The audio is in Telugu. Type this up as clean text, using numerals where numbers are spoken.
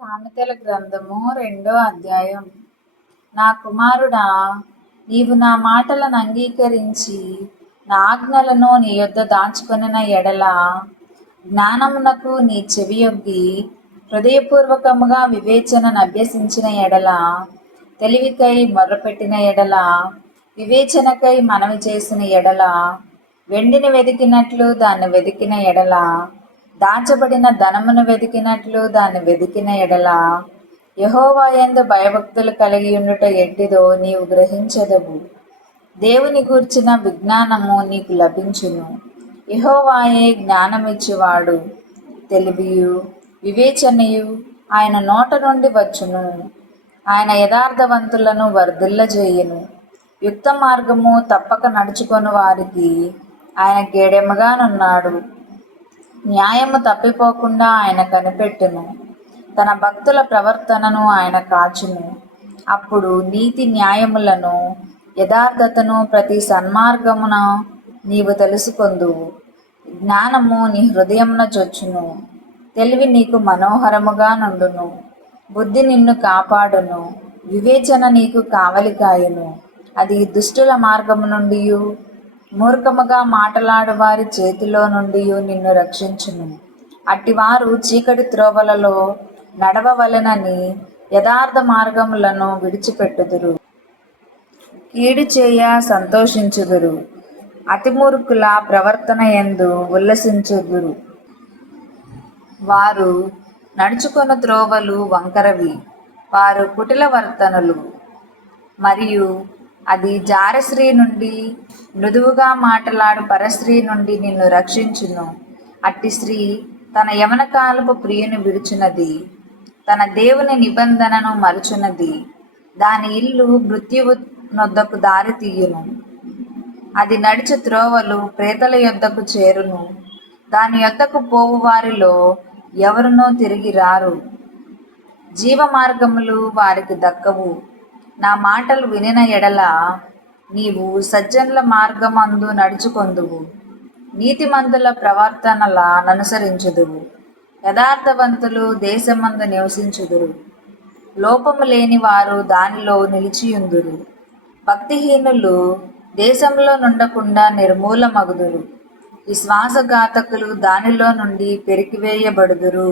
సామెతల గ్రంథము 2వ అధ్యాయం. నా కుమారుడా, నీవు నా మాటలను అంగీకరించి నా ఆజ్ఞలను నీ యొద్ద దాచుకొనిన ఎడల, జ్ఞానమునకు నీ చెవియొగ్గి హృదయపూర్వకముగా వివేచనను అభ్యసించిన ఎడల, తెలివికై మొర్రపెట్టిన ఎడల, వివేచనకై మనవి చేసిన ఎడల, వెండిని వెదికినట్లు దాన్ని వెదికిన ఎడల, దాచబడిన ధనమును వెదికినట్లు దాన్ని వెదికిన ఎడల, యెహోవా యందు భయభక్తులు కలిగి ఉండుట ఎట్టిదో నీవు గ్రహించెదవు. దేవుని గూర్చిన విజ్ఞానము నీకు లభించును. యెహోవాయే జ్ఞానమిచ్చువాడు. తెలివియు వివేచనయు ఆయన నోట నుండి వచ్చును. ఆయన యథార్థవంతులను వర్ధిల్లజేయును. యుక్త మార్గము తప్పక నడుచుకొని వారికి ఆయన గేడెముగానున్నాడు. న్యాయము తప్పిపోకుండా ఆయన కనిపెట్టును. తన భక్తుల ప్రవర్తనను ఆయన కాచును. అప్పుడు నీతి న్యాయములను, యథార్థతను, ప్రతి సన్మార్గమున నీవు తెలుసుకొందువు. జ్ఞానము నీ హృదయమున చొచ్చును. తెలివి నీకు మనోహరముగా నుండును. బుద్ధి నిన్ను కాపాడును. వివేచన నీకు కావలికాయును. అది దుష్టుల మార్గము నుండి, మూర్ఖముగా మాటలాడు వారి చేతిలో నుండి నిన్ను రక్షించును. అట్టివారు చీకటి త్రోవలలో నడవవలెనని యథార్థ మార్గములను విడిచిపెట్టుదురు. కీడు చేయ సంతోషించుదురు. అతిమూర్ఖుల ప్రవర్తన యందు ఉల్లసించుదురు. వారు నడుచుకొను త్రోవలు వంకరవి. వారు కుటిల వర్తనులు. మరియు అది జారస్త్రీ నుండి, మృదువుగా మాటలాడు పరస్త్రీ నుండి నిన్ను రక్షించును. అట్టి స్త్రీ తన యవనకాలపు ప్రియుని విడుచున్నది, తన దేవుని నిబంధనను మరుచున్నది. దాని ఇల్లు మృత్యువు నొద్దకు దారి తీయును. అది నడుచు త్రోవలు ప్రేతల యొద్దకు చేరును. దాని యొద్దకు పోవు వారిలో ఎవరునూ తిరిగి రారు. జీవ మార్గములు వారికి దక్కవు. నా మాటలు వినిన ఎడల నీవు సజ్జనుల మార్గమందు నడుచుకొందువు. నీతిమంతుల ప్రవర్తనల ననుసరించుదువు. యథార్థవంతులు దేశమందు నివసించుదురు. లోపము లేని వారు దానిలో నిలిచియుందురు. భక్తిహీనులు దేశంలో నుండకుండా నిర్మూలమగుదురు. విశ్వాసఘాతకులు దానిలో నుండి పెరికివేయబడుదురు.